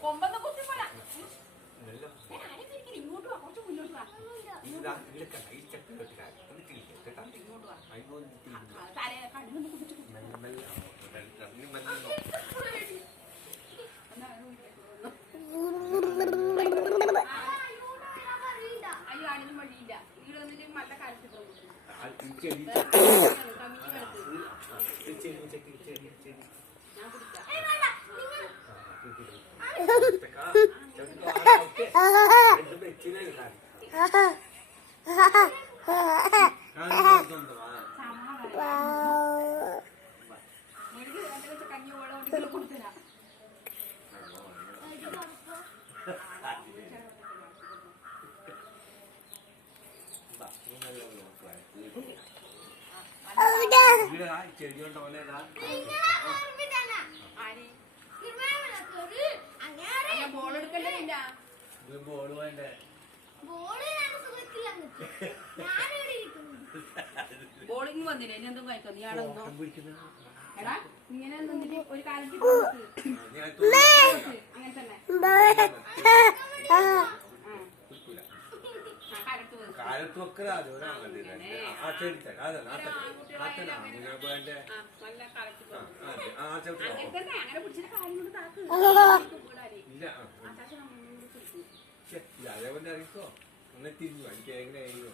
കൊമ്പൊന്ന് കുത്തി പോരാ ഇങ്ങോട്ട് വാ കുറച്ച് മുന്നോട്ട് വാ തലേ കണ്ണൊന്ന് കുത്തിട്ട് അയ്യോ അതിനും വഴിയില്ല ഇവിടെ വന്നിട്ട് മട്ട കാലത്ത് കഞ്ഞി കൊടുത്തരാ ബോളിങ് വന്നില്ലേ ഇനി എന്തും കഴിക്കാം നീ ആടെ എടാ ഇങ്ങനെ ഒരു കാലത്ത് അങ്ങനെ തന്നെ കാലത്ത് വെക്കലാതെ അതേപോലെ അറിയിക്കോ അങ്ങനെ തിരിഞ്ഞു എനിക്ക് എങ്ങനെ ആയിരുന്നു